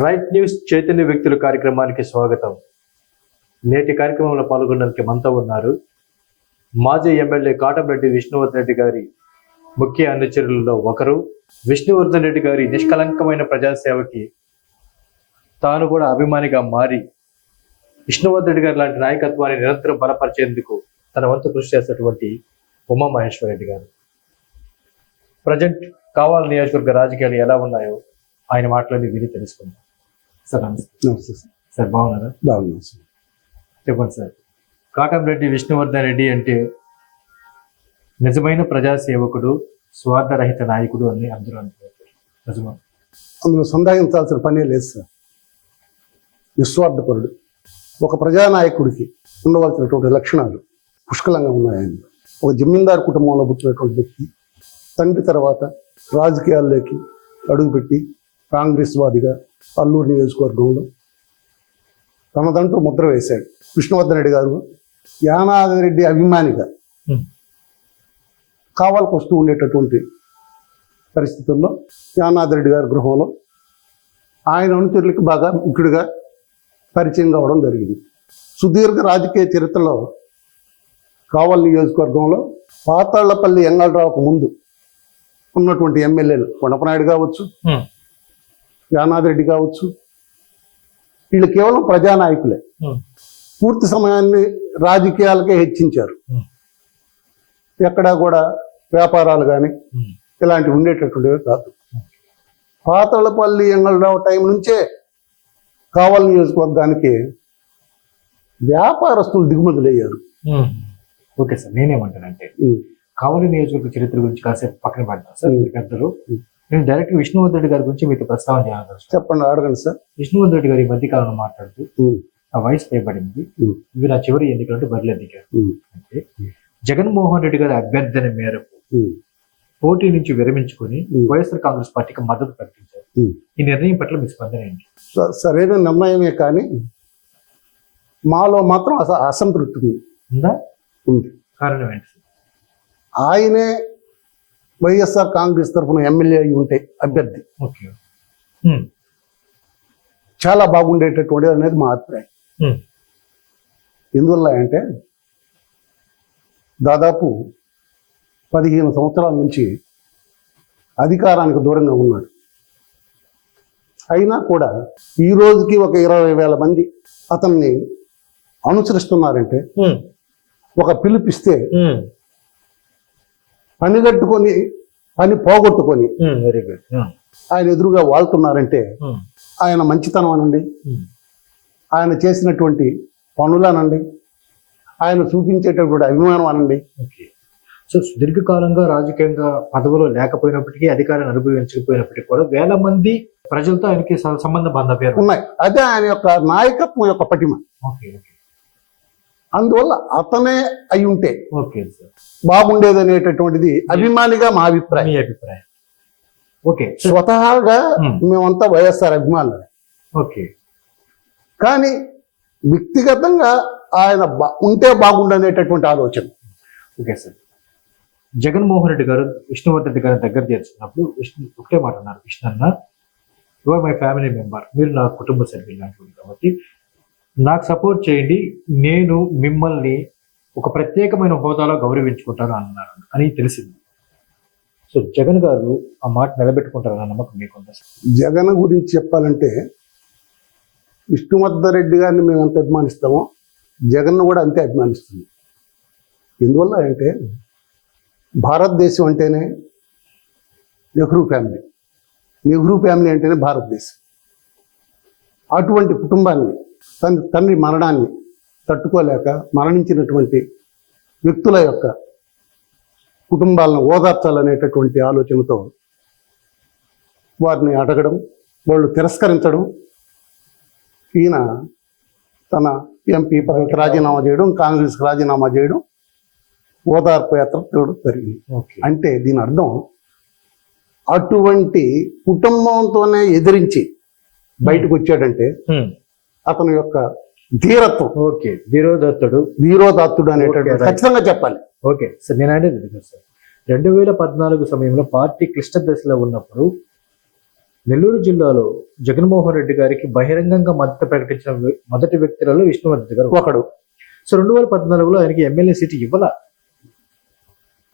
Right news Chaitanya వ్యక్తుల కార్యక్రమానికి స్వాగతం. నేటి కార్యక్రమంలో పాల్గొనడానికి మనతో ఉన్నారు మాజీ ఎమ్మెల్యే కాటంరెడ్డి విష్ణువర్ధన్ రెడ్డి గారి ముఖ్య అనుచరులలో ఒకరు. విష్ణువర్ధన్ రెడ్డి గారి నిష్కలంకమైన ప్రజాసేవకి తాను కూడా అభిమానిగా మారి విష్ణువర్ధన్ రెడ్డి గారి లాంటి నాయకత్వాన్ని నిరంతరం బలపరిచేందుకు తన వంతు కృషి చేసినటువంటి ఉమా మహేశ్వర రెడ్డి గారు. ప్రజెంట్ కావాల నియోజకవర్గ రాజకీయాలు ఎలా ఉన్నాయో ఆయన మాటలని విని తెలుసుకుందాం. సార్ నమస్తే. నమస్తే సార్. సార్ బాగున్నారా? బాగున్నాం సార్. చెప్పండి సార్. కాటంరెడ్డి విష్ణువర్ధన్ రెడ్డి అంటే నిజమైన ప్రజాసేవకుడు స్వార్థరహిత నాయకుడు అని అందరూ అంటున్నారు నిజమా? అందులో సందేహించాల్సిన పనే లేదు సార్. నిస్వార్థపరుడు. ఒక ప్రజానాయకుడికి ఉండవలసినటువంటి లక్షణాలు పుష్కలంగా ఉన్నాయి ఆయనలో ఒక జమీందారు కుటుంబంలో పుట్టినటువంటి వ్యక్తి తండ్రి తర్వాత రాజకీయాల్లోకి అడుగుపెట్టి కాంగ్రెస్ వాదిగా అల్లూరు నియోజకవర్గంలో తనదంటూ ముద్ర వేశాడు. విష్ణువర్ధన్ రెడ్డి గారు యానాదిరెడ్డి అభిమానిగా Hmm. కావాలకు వస్తూ ఉండేటటువంటి పరిస్థితుల్లో యానాదిరెడ్డి గారి గృహంలో ఆయన అనుచరులకు బాగా ముఖ్యుడిగా పరిచయం కావడం జరిగింది. సుదీర్ఘ రాజకీయ చరిత్రలో కావల్ నియోజకవర్గంలో పాతాళ్ళపల్లి ఎంగళరావుకు ముందు ఉన్నటువంటి ఎమ్మెల్యేలు కొండపనాయుడు కావచ్చు Hmm. యానాదిరెడ్డి కావచ్చు వీళ్ళు కేవలం ప్రజానాయకులే. పూర్తి సమయాన్ని రాజకీయాలకే హెచ్చించారు. ఎక్కడా కూడా వ్యాపారాలు కానీ. ఇలాంటివి ఉండేటటువంటివి కాదు పాతళపల్లి ఎంగళరావు టైం నుంచే కావల్ నియోజకవర్గానికి వ్యాపారస్తులు దిగుమతులయ్యారు. ఓకే సార్ నేనేమంటానంటే కావలి నియోజకవర్గ చరిత్ర గురించి కాసేపు పక్కన పెడతాను సార్ పెద్దలు. నేను డైరెక్ట్ విష్ణువర్ధన్ రెడ్డి గారి గురించి మీతో ప్రస్తావన చేయాలనుకుంటున్నాను చెప్పండి అడగండి సార్. విష్ణువర్ధన్ రెడ్డి గారి ఈ మధ్య కాలంలో మాట్లాడుతూ ఆ వయసు పైబడింది. ఇవి నా చివరి ఎన్నికలంటే బరిలో దిగారు. అంటే జగన్మోహన్ రెడ్డి గారి అభ్యర్థన మేరకు పోటీ నుంచి విరమించుకుని. వైఎస్ఆర్ కాంగ్రెస్ పార్టీకి మద్దతు ప్రకటించారు. ఈ నిర్ణయం పట్ల మీ స్పందన ఏంటి? సరైన నిర్ణయమే కానీ మాలో మాత్రం అస అసంతృప్తి ఉంది. కారణం ఏంటి? ఆయనే వైఎస్ఆర్ కాంగ్రెస్ తరఫున ఎమ్మెల్యే అయి ఉంటే అభ్యర్థి. చాలా బాగుండేటటువంటి అనేది మా అభిప్రాయం. ఎందువల్ల అంటే దాదాపు పదిహేను సంవత్సరాల నుంచి అధికారానికి దూరంగా ఉన్నాడు అయినా కూడా ఈ రోజుకి ఒక ఇరవై వేల మంది అతన్ని అనుసరిస్తున్నారంటే. ఒక పిలిపిస్తే Hmm. పని పోగొట్టుకొని Hmm. Very good Hmm. ఆయన ఎదురుగా వాళ్తున్నారంటే Hmm. ఆయన మంచితనం అనండి Hmm. ఆయన చేసినటువంటి పనులనండి ఆయన చూపించేటటువంటి అభిమానం అనండి సో సుదీర్ఘకాలంగా రాజకీయంగా పదవిలో లేకపోయినప్పటికీ అధికారాన్ని అనుభవించకపోయినప్పటికీ కూడా వేల మంది ప్రజలతో ఆయనకి సంబంధ బాంధవ్యాలు ఉన్నాయి అదే ఆయన యొక్క నాయకత్వం యొక్క పటిమ ఓకే ఓకే అందువల్ల అతనే అయి ఉంటే ఓకే సార్. బాగుండేది అనేటటువంటిది అభిమానిగా మా అభిప్రాయం. మీ అభిప్రాయం. ఓకే. స్వతహాగా. మేమంతా వైఎస్ఆర్ అభిమానులు. ఓకే. కానీ వ్యక్తిగతంగా ఆయన బా- ఉంటే బాగుండనేటటువంటి ఆలోచన. Okay sir. జగన్మోహన్ రెడ్డి గారు విష్ణువర్ధన్ రెడ్డి గారిని దగ్గర చేర్చుకున్నప్పుడు విష్ణు ఒకటే మాట అన్నారు. విష్ణు అన్న you are my family member మీరు నా కుటుంబ సభ్యులు కాబట్టి నాకు సపోర్ట్ చేయండి నేను మిమ్మల్ని ఒక ప్రత్యేకమైన హోదాలో గౌరవించుకుంటాను అన్నారు అని తెలిసింది. సో జగన్ గారు ఆ మాట నిలబెట్టుకుంటారన్న నమ్మకం మీకుందా జగన్ గురించి చెప్పాలంటే విష్ణువర్ధన్ రెడ్డి గారిని మేము ఎంత అభిమానిస్తామో జగన్ కూడా అంతే అభిమానిస్తుంది. ఎందువల్ల అంటే భారతదేశం అంటేనే నెహ్రూ ఫ్యామిలీ. నెహ్రూ ఫ్యామిలీ అంటేనే భారతదేశం. అటువంటి కుటుంబాన్ని తన తండ్రి మరణాన్ని తట్టుకోలేక మరణించినటువంటి వ్యక్తుల యొక్క కుటుంబాలను ఓదార్చాలనేటటువంటి ఆలోచనతో వారిని అడగడం వాళ్ళు తిరస్కరించడం ఈయన తన ఎంపీ పదవికి రాజీనామా చేయడం కాంగ్రెస్కి రాజీనామా చేయడం ఓదార్పు యాత్ర తిరగడం జరిగింది అంటే దీని అర్థం అటువంటి కుటుంబంతోనే ఎదిరించి బయటకు వచ్చాడంటే. అతని యొక్క ధీరత్వం. ఓకే ధీరోదత్తుడు. ధీరోదాత్తుడు right. ఖచ్చితంగా చెప్పాలి. ఓకే సార్ నేను అనేది సార్. రెండు వేల పద్నాలుగు సమయంలో పార్టీ క్లిష్ట దశలో ఉన్నప్పుడు నెల్లూరు జిల్లాలో జగన్మోహన్ రెడ్డి గారికి బహిరంగంగా మద్దతు ప్రకటించిన మొదటి వ్యక్తులలో విష్ణువర్ధన్ గారు ఒకడు. సో రెండు వేల పద్నాలుగులో ఆయనకి ఎమ్మెల్యే సీటు ఇవ్వాల?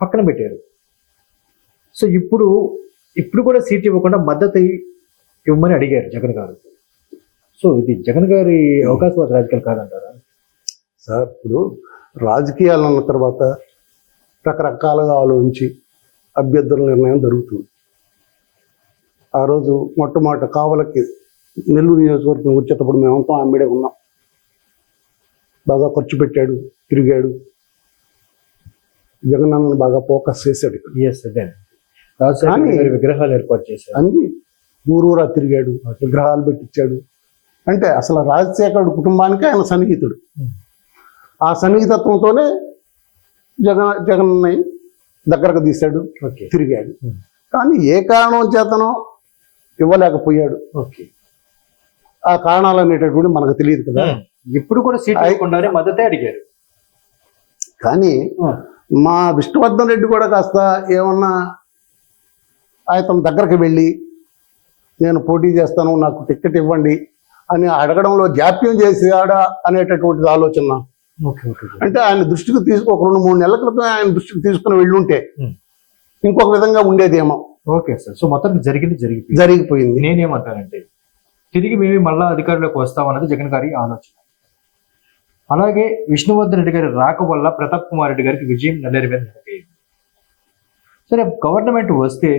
పక్కన పెట్టారు. సో ఇప్పుడు ఇప్పుడు కూడా సీట్ ఇవ్వకుండా మద్దతు ఇవ్వమని అడిగారు జగన్ గారు. సో ఇది జగన్ గారి అవకాశవాద రాజకీయాలు కాదంటారా? సార్ ఇప్పుడు రాజకీయాలు అన్న తర్వాత రకరకాలుగా ఆలోచించి అభ్యర్థుల నిర్ణయం జరుగుతుంది. ఆ రోజు మొట్టమొదట కావలకి నెల్లూరు నియోజకవర్గం వచ్చేటప్పుడు మేమంతా ఆమెడే ఉన్నాం. బాగా ఖర్చు పెట్టాడు తిరిగాడు. జగనన్నను బాగా ఫోకస్ చేశాడు విగ్రహాలు ఏర్పాటు చేశారు. అన్ని ఊరూరా తిరిగాడు విగ్రహాలు పెట్టించాడు. అంటే అసలు రాజశేఖరుడు కుటుంబానికి ఆయన సన్నిహితుడు. ఆ సన్నిహితత్వంతోనే జగన్ జగన్ని దగ్గరకు తీశాడు తిరిగాడు. కానీ ఏ కారణం చేతనో ఇవ్వలేకపోయాడు. ఓకే. ఆ కారణాలు అనేటటువంటి మనకు తెలియదు కదా. ఇప్పుడు కూడా సీట్ ఇవ్వకుండానే మద్దతే అడిగారు. కానీ మా విష్ణువర్ధన్ రెడ్డి కూడా కాస్త ఏమన్నా ఆయన దగ్గరికి వెళ్ళి నేను పోటీ చేస్తాను నాకు టికెట్ ఇవ్వండి అని అడగడంలో జాప్యం చేసాడా అనేటటువంటిది ఆలోచన. ఓకే ఓకే అంటే ఆయన దృష్టికి తీసుకు ఒక రెండు మూడు నెలల క్రితం ఆయన దృష్టికి తీసుకుని వెళ్ళుంటే. ఇంకొక విధంగా ఉండేదేమో. Okay sir. సో మొత్తానికి జరిగింది జరిగిపోయింది. జరిగిపోయింది. నేనేమంటానంటే తిరిగి మేమే మళ్ళా అధికారంలోకి వస్తామన్నది జగన్ గారి ఆలోచన. అలాగే విష్ణువర్ధన్ రెడ్డి గారి రాక వల్ల ప్రతాప్ కుమార్ రెడ్డి గారికి విజయం నల్లేరు మీద నడిపోయింది సరే గవర్నమెంట్ వస్తే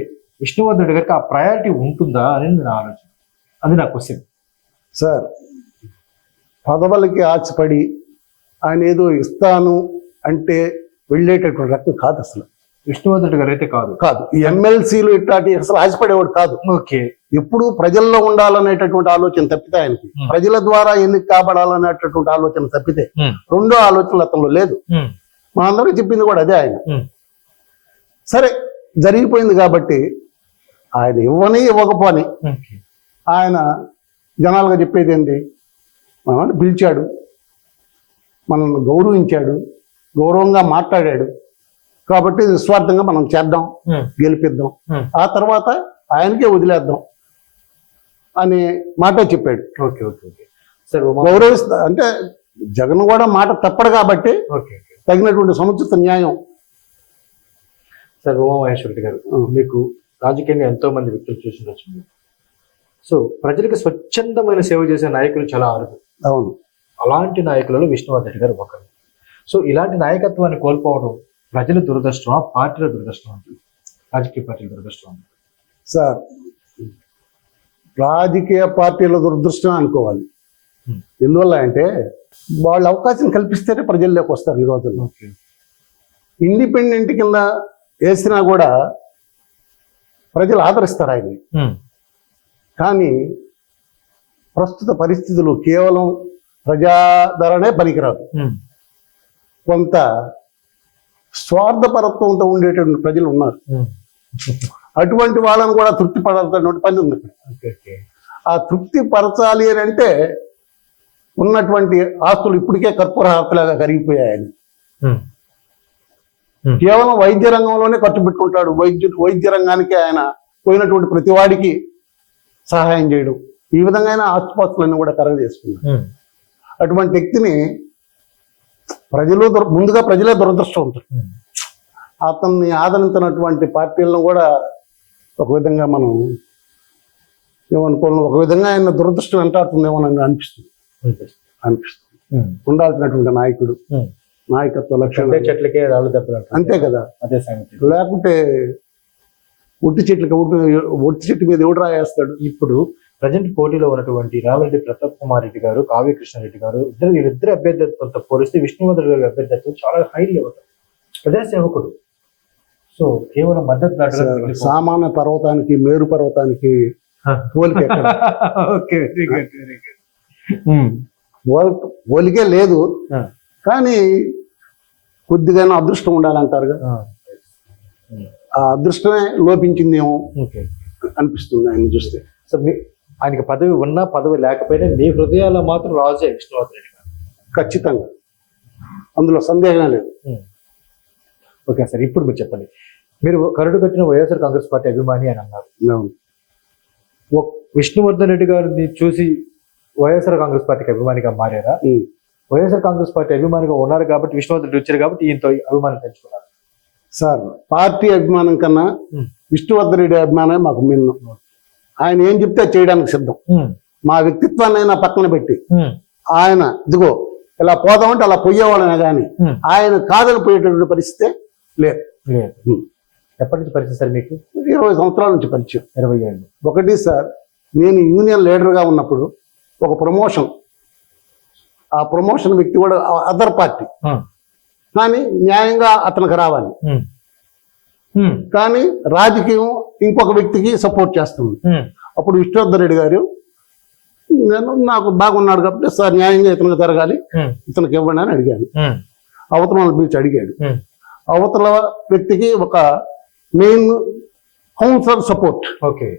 విష్ణువర్ధన్ రెడ్డి గారికి ఆ ప్రయారిటీ ఉంటుందా అనేది నా ఆలోచన. అది నా క్వశ్చన్. సార్ పదవులకి ఆశపడి ఆయన ఏదో ఇస్తాను అంటే వెళ్ళేటటువంటి రకం కాదు అసలు. విష్ణువర్ధన్ గారు అయితే కాదు. కాదు. ఈ ఎమ్మెల్సీలు ఇట్లాంటి అసలు ఆశపడేవాడు కాదు. ఓకే. ఎప్పుడు ప్రజల్లో ఉండాలనేటటువంటి ఆలోచన తప్పితే ఆయనకి. ప్రజల ద్వారా ఎన్నిక కాబడాలనేటటువంటి ఆలోచన తప్పితే రెండో ఆలోచనలు అతను లేదు. మా అందరికీ చెప్పింది కూడా అదే ఆయన. సరే జరిగిపోయింది కాబట్టి ఆయన ఇవ్వని ఇవ్వకపోని ఆయన జనాలుగా చెప్పేది ఏంటి మనల్ని పిలిచాడు. మనల్ని గౌరవించాడు. గౌరవంగా మాట్లాడాడు. కాబట్టి నిస్వార్థంగా మనం చేద్దాం గెలిపిద్దాం. ఆ తర్వాత ఆయనకే వదిలేద్దాం అనే మాట చెప్పాడు. Okay okay okay. Sir Uma గౌరవిస్తా అంటే జగన్ కూడా మాట తప్పడు కాబట్టి తగినటువంటి సముచిత న్యాయం. సార్ ఉమామహేశ్వరి గారు. మీకు రాజకీయంగా ఎంతో మంది వ్యక్తులు చూసిండొచ్చు మీరు. సో ప్రజలకు స్వచ్ఛందమైన సేవ చేసే నాయకులు చాలా అరుదు అవును. అలాంటి నాయకులలో విష్ణువర్ధన్ గారు ఒకరు. సో ఇలాంటి నాయకత్వాన్ని కోల్పోవడం ప్రజల దురదృష్టం పార్టీల దురదృష్టం అంటారు రాజకీయ పార్టీల దురదృష్టం సార్ రాజకీయ పార్టీల దురదృష్టం అనుకోవాలి. ఎందువల్ల అంటే వాళ్ళు అవకాశం కల్పిస్తేనే ప్రజల్లోకి వస్తారు ఈ రోజుల్లో. ఇండిపెండెంట్ కింద వేసినా కూడా ప్రజలు ఆదరిస్తారు ఆయన్ని. కానీ ప్రస్తుత పరిస్థితులు కేవలం ప్రజాదరణే పనికిరాదు. కొంత స్వార్థపరత్వంతో ఉండేటువంటి ప్రజలు ఉన్నారు. అటువంటి వాళ్ళని కూడా తృప్తి పడాల్సినటువంటి పని ఉంది. ఆ తృప్తి పరచాలి అని అంటే ఉన్నటువంటి ఆస్తులు ఇప్పటికే కర్పూర హారతలాగా కరిగిపోయాయని. కేవలం వైద్య రంగంలోనే ఖర్చు పెట్టుకుంటాడు. వైద్య వైద్య రంగానికి ఆయన పోయినటువంటి ప్రతి వాడికి సహాయం చేయడం. ఈ విధంగా ఆయన ఆస్తుపాస్తులన్నీ కూడా కరగజేసుకున్నాడు అటువంటి వ్యక్తిని ప్రజలు ముందుగా ప్రజలే దురదృష్టవంతులు. అతన్ని ఆదరించినటువంటి పార్టీలను కూడా ఒక విధంగా మనం ఏమనుకోవాలి ఒక విధంగా ఆయన దురదృష్టం వెంటాడుతుందేమో అని అనిపిస్తుంది. అనిపిస్తుంది. ఉండాల్సినటువంటి నాయకుడు నాయకత్వ అంటే లక్షణం చెట్లకే రాళ్ళు దెబ్బలు అంటారు. అంతే కదా. అదే సంగతి. లేకుంటే ఒట్టి చెట్లకి ఒట్టి ఒట్టి చెట్టు మీద ఎవడు రాయేస్తాడు? ఇప్పుడు ప్రజెంట్ పోటీలో ఉన్నటువంటి రామిరెడ్డి ప్రతాప్ కుమార్ రెడ్డి గారు కావ్య కృష్ణారెడ్డి గారు ఇద్దరు వీళ్ళిద్దరు అభ్యర్థిత్వంతో పోలిస్తే విష్ణువర్ధన్ గారి అభ్యర్థిత్వం చాలా హై లెవెల్. ప్రజాసేవకుడు. సో కేవలం మద్దతు. సామాన్య పర్వతానికి మేరు పర్వతానికి. పోలిక okay very good very good. Pole- పోలికే లేదు. కానీ కొద్దిగానే అదృష్టం ఉండాలంటారుగా? ఆ అదృష్టమే లోపించిందేమో ఓకే. అనిపిస్తుంది ఆయన చూస్తే. సో మీ ఆయనకి పదవి ఉన్నా పదవి లేకపోయినా మీ హృదయాల్లో మాత్రం రాజే విష్ణువర్ధన్ రెడ్డి గారు. ఖచ్చితంగా. అందులో సందేహమే లేదు. ఓకే సార్ ఇప్పుడు మీరు చెప్పండి. మీరు కరుడు కట్టిన వైఎస్ఆర్ కాంగ్రెస్ పార్టీ అభిమాని అని అన్నారు. విష్ణువర్ధన్ రెడ్డి గారిని చూసి వైఎస్ఆర్ కాంగ్రెస్ పార్టీకి అభిమానిగా మారారా. వైఎస్ఆర్ కాంగ్రెస్ పార్టీ అభిమానిగా ఉన్నారు కాబట్టి విష్ణువర్ధన్ రెడ్డి వచ్చారు కాబట్టి ఈయనతో అభిమానం పెంచుకున్నారు. సార్ పార్టీ అభిమానం కన్నా ఉమ్. విష్ణువర్ధన్ రెడ్డి అభిమానమే మాకు మిన్నం ఆయన ఏం చెప్తే చేయడానికి సిద్ధం. మా వ్యక్తిత్వాన్ని అయినా పక్కన పెట్టి ఆయన ఇదిగో ఇలా పోదామంటే అలా పోయేవాళ్ళనే కానీ. ఆయన కాదని పోయేటటువంటి పరిస్థితే లేదు. ఎప్పటి నుంచి పరిస్థితి సార్ మీకు? ఇరవై సంవత్సరాల నుంచి పరిచయం. ఇరవై ఏళ్ళు. ఒకటి సార్ నేను యూనియన్ లీడర్గా ఉన్నప్పుడు ఒక ప్రమోషన్ ఆ ప్రమోషన్ వ్యక్తి కూడా అదర్ పార్టీ. కానీ న్యాయంగా అతనికి రావాలి. కానీ రాజకీయం ఇంకొక వ్యక్తికి సపోర్ట్ చేస్తుంది. అప్పుడు విష్ణువర్ధన్ రెడ్డి గారు నేను నాకు బాగున్నాడు కాబట్టి సార్ న్యాయంగా ఇతనికి జరగాలి. ఇతనికి ఇవ్వండి అని అడిగాను. అవతల పిలిచి అడిగాడు. అవతల వ్యక్తికి ఒక మెయిన్ కౌన్సిలర్ సపోర్ట్ ఓకే.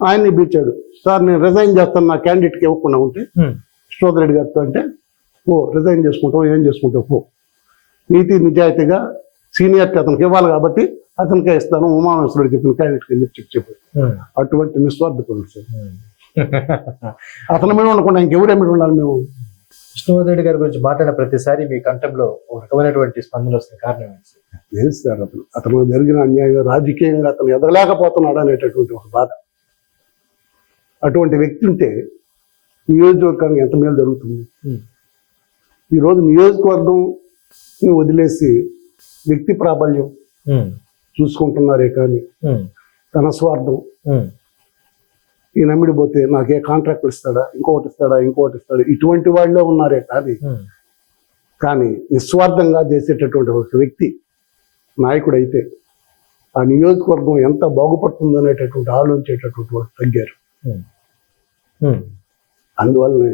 ఆయన్ని పిలిచాడు. సార్ నేను రిజైన్ చేస్తాను నా క్యాండిడేట్కి ఇవ్వకుండా ఉంటే విష్ణువర్ధన్ రెడ్డి గారితో అంటే ఓ రిజైన్ చేసుకుంటావు ఏం చేసుకుంటావు పో. నీతి నిజాయితీగా సీనియారిటీ అతనికి ఇవ్వాలి కాబట్టి అతనికే ఇస్తాను. ఉమామేశ్వరుడు చెప్పిన క్యాండిడేట్కి ఎందుకు చెప్పి చెప్పు. అటువంటి నిస్వార్థపరుడు సార్. అతని మీద ఉండకుండా ఇంకెవరే మీద ఉండాలి మేము? విష్ణువర్ధన్ రెడ్డి గారి గురించి మాట్లాడిన ప్రతిసారి మీ కంఠంలో ఒక రకమైనటువంటి స్పందన వస్తుంది కారణం ఏంటి? లేదు సార్ అతను అతను జరిగిన అన్యాయం రాజకీయంగా అతను ఎదగలేకపోతున్నాడు అనేటటువంటి ఒక బాధ. అటువంటి వ్యక్తి ఉంటే నియోజకవర్గానికి ఎంత మేలు జరుగుతుంది. ఈరోజు నియోజకవర్గం వదిలేసి వ్యక్తి ప్రాబల్యం చూసుకుంటున్నారే కానీ. తన స్వార్థం. ఈ నమ్మిడి పోతే నాకే కాంట్రాక్ట్ ఇస్తాడా ఇంకొకటి ఇస్తాడా ఇంకొకటి ఇస్తాడా ఇటువంటి వాళ్ళే ఉన్నారే కానీ. కానీ నిస్వార్థంగా చేసేటటువంటి ఒక వ్యక్తి నాయకుడైతే ఆ నియోజకవర్గం ఎంత బాగుపడుతుంది అనేటటువంటి ఆలోచించేటటువంటి వాళ్ళు తగ్గారు. అందువల్లనే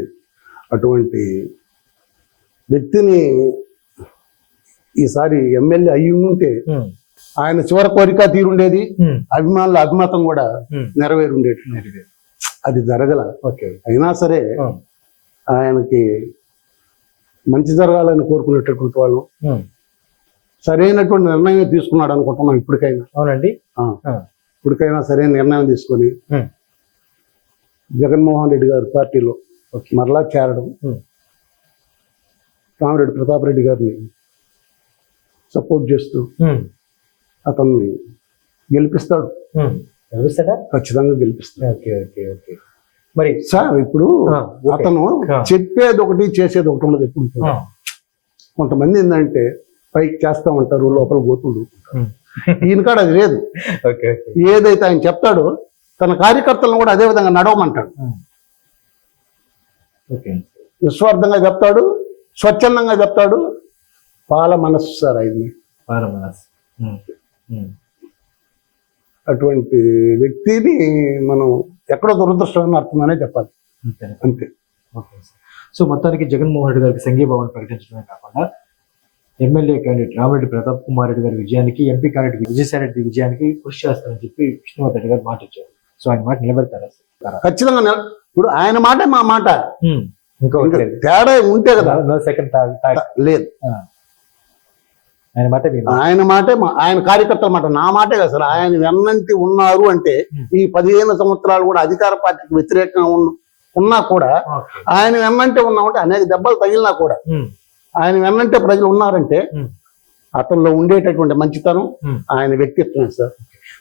అటువంటి వ్యక్తిని ఈసారి ఎమ్మెల్యే అయ్యి ఉంటే. ఆయన చివరి కోరిక తీరుండేది. అభిమానుల అభిమతం కూడా నెరవేరు. అది జరగల ఓకే అయినా సరే. ఆయనకి మంచి జరగాలని కోరుకునేటటువంటి వాళ్ళు. సరైనటువంటి నిర్ణయం తీసుకున్నాడు అనుకుంటున్నాం ఇప్పటికైనా అవునండి. ఇప్పటికైనా సరైన నిర్ణయం తీసుకొని. జగన్మోహన్ రెడ్డి గారి పార్టీలో. మరలా చేరడం ఉమ్. రామిరెడ్డి ప్రతాప్ రెడ్డి గారిని సపోర్ట్ చేస్తూ. అతన్ని గెలిపిస్తాడు ఉమ్. కనిపిస్తాడా ఖచ్చితంగా గెలిపిస్తాడు ఓకే ఓకే ఓకే మరి సార్ ఇప్పుడు. అతను. చెప్పేది ఒకటి చేసేది ఒకటి ఉండదు ఎప్పుడు. కొంతమంది ఏంటంటే పైకి చేస్తా ఉంటారు లోపల ఉమ్. ఈయన కాడ అది లేదు ఏదైతే ఆయన చెప్తాడో తన కార్యకర్తలను కూడా అదే విధంగా నడవమంటాడు నిస్వార్థంగా చెప్తాడు స్వచ్ఛందంగా చెప్తాడు పాల మనస్సు సార్ ఉమ్. ఉమ్. అటువంటి వ్యక్తిని మనం ఎక్కడో దురదృష్టంగా అర్థమనే చెప్పాలి? అంతే. సో మొత్తానికి జగన్మోహన్ రెడ్డి గారికి సంఘీభావం ప్రకటించడమే కాకుండా ఎమ్మెల్యే క్యాండిడేట్ రామిరెడ్డి ప్రతాప్ కుమార్ రెడ్డి గారి విజయానికి ఎంపీ క్యాండిడేట్ విజయసాయి రెడ్డి విజయానికి కృషి చేస్తారని చెప్పి విష్ణువర్ధన్ రెడ్డి గారు మాట ఇచ్చారు సో ఆయన మాట నిలబెడతారా సార్? ఖచ్చితంగా ఇప్పుడు ఆయన మాటే మా మాట ఇంకా. తేడా ఉంటే కదా సెకండ్ లేదు ఆయన మాట. ఆయన మాటే ఆయన కార్యకర్తల మాట నా మాటే కదా సార్ ఆయన వెన్నంటి ఉన్నారు అంటే. ఈ పదిహేను సంవత్సరాలు కూడా అధికార పార్టీకి వ్యతిరేకంగా ఉన్న- కూడా. ఆయన వెన్నంటే ఉన్నామంటే అనేక దెబ్బలు తగిలినా కూడా. ఆయన వెన్నంటే ప్రజలు ఉన్నారంటే. అతనిలో ఉండేటటువంటి మంచితనం. ఆయన వ్యక్తిత్వం సార్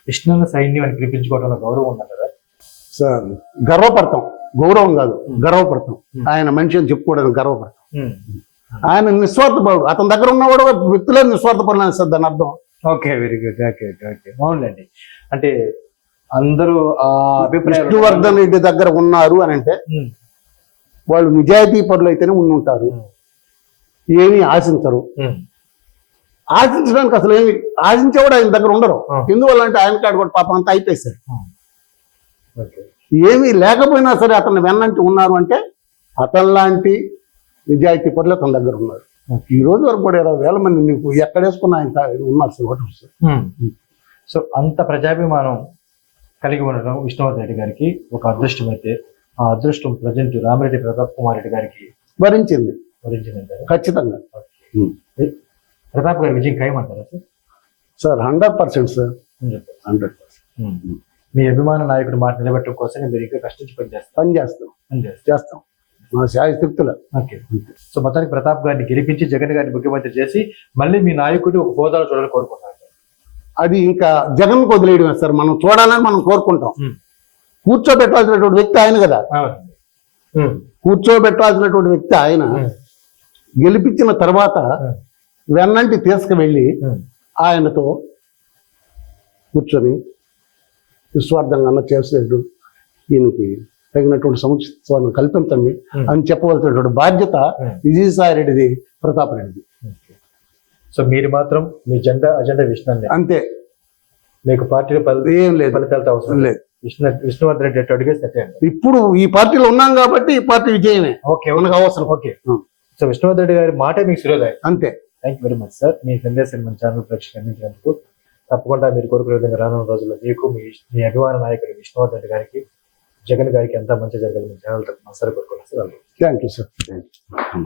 విష్ణున్న సైన్యం అని పిలిపించుకోవడంలో గౌరవం ఉంది కదా సార్ గర్వపడతాం గౌరవం కాదు. గర్వపడతాం. ఆయన మనిషి అని చెప్పుకోవడానికి గర్వపడతాం. ఆయన నిస్వార్థపరుడు అతని దగ్గర ఉన్నవాడు వ్యక్తులే నిస్వార్థపరుడు సార్ దాని అర్థం okay very good okay okay అవునులేండి అంటే అందరూ విష్ణువర్ధన్ రెడ్డి దగ్గర ఉన్నారు అని అంటే. వాళ్ళు నిజాయితీ పరులు అయితేనే ఉండి ఉంటారు. ఏమీ ఆశించరు. ఆశించడానికి అసలు ఏమి ఆశించేవాడు ఆయన దగ్గర ఉండరు. ఎందువల్ల అంటే ఆయన కాడ కూడా పాపం అంతా. ఓకే ఏమీ లేకపోయినా సరే అతన్ని వెన్నంటి ఉన్నారు అంటే అతని లాంటి నిజాయితీ పరులు అతని దగ్గర ఉన్నారు. ఈ రోజు వరకు కూడా ఇరవై వేల మంది నీకు ఎక్కడేసుకున్నా ఆయన ఉన్నారు సార్. సో అంత ప్రజాభిమానం కలిగి ఉండడం విష్ణువర్ధన్ రెడ్డి గారికి ఒక అదృష్టం అయితే ఆ అదృష్టం ప్రజెంట్ రామిరెడ్డి ప్రతాప్ కుమార్ రెడ్డి గారికి భరించింది వరించిందంటారు? ఖచ్చితంగా. ప్రతాప్ గారి విజయం ఖాయమంటారా sir? Sir hundred percent sir. Hundred percent. మీ అభిమాన నాయకుడు మాట నిలబెట్టడం కోసం మీరు ఇంకా కష్టించి పనిచేస్తారు. పని చేస్తాం పనిచేస్తారు. చేస్తాం. మా శాయశక్తుల ఓకే సో మొత్తానికి ప్రతాప్ గారిని గెలిపించి జగన్ గారిని ముఖ్యమంత్రి చేసి మళ్ళీ మీ నాయకుడు ఒక హోదాలో చూడాలని కోరుకుంటున్నారు అది ఇంకా జగన్కు వదిలేయడమే సార్ మనం చూడాలని మనం కోరుకుంటాం. కూర్చోబెట్టాల్సినటువంటి వ్యక్తి ఆయన కదా. కూర్చోబెట్టాల్సినటువంటి వ్యక్తి ఆయన. గెలిపించిన తర్వాత. వెన్నంటి తీసుకువెళ్ళి. ఆయనతో కూర్చొని నిస్వార్థంగా అన్న చేసేడు ఈయనకి తగినటువంటి సముచితాన్ని కల్పించండి Hmm. అని చెప్పవలసినటువంటి బాధ్యత Hmm. విజయసాయి రెడ్డిది ప్రతాప్ రెడ్డిది. సో మీరు మాత్రం మీ జెండా అజెండా విష్ణు అంతే. మీకు పార్టీలో ఏం లేదు. ఫలితాలతో అవసరం లేదు. విష్ణు విష్ణువర్ధన్ రెడ్డి అట్టు అడిగే సెట్ అయ్యండి ఇప్పుడు ఈ పార్టీలో ఉన్నాం కాబట్టి ఈ పార్టీ విజయమే. ఓకే మనకు అవసరం ఓకే. సో విష్ణువర్ధన్ రెడ్డి గారి మాటే మీకు శిరోదాయం అంతే. Thank you very much sir మీ సందేశాన్ని మన ఛానల్ ప్రేక్షకులు అందించినందుకు తప్పకుండా మీరు కోరుకునే విధంగా రానున్న రోజుల్లో మీకు మీ మీ అభిమాన నాయకుడు విష్ణువర్ధన్ రెడ్డి గారికి జగన్ గారికి అంతా మంచి జరగాలి ఛానల్ తరఫున సరే కోరుకోవాలి sir thank you sir thank you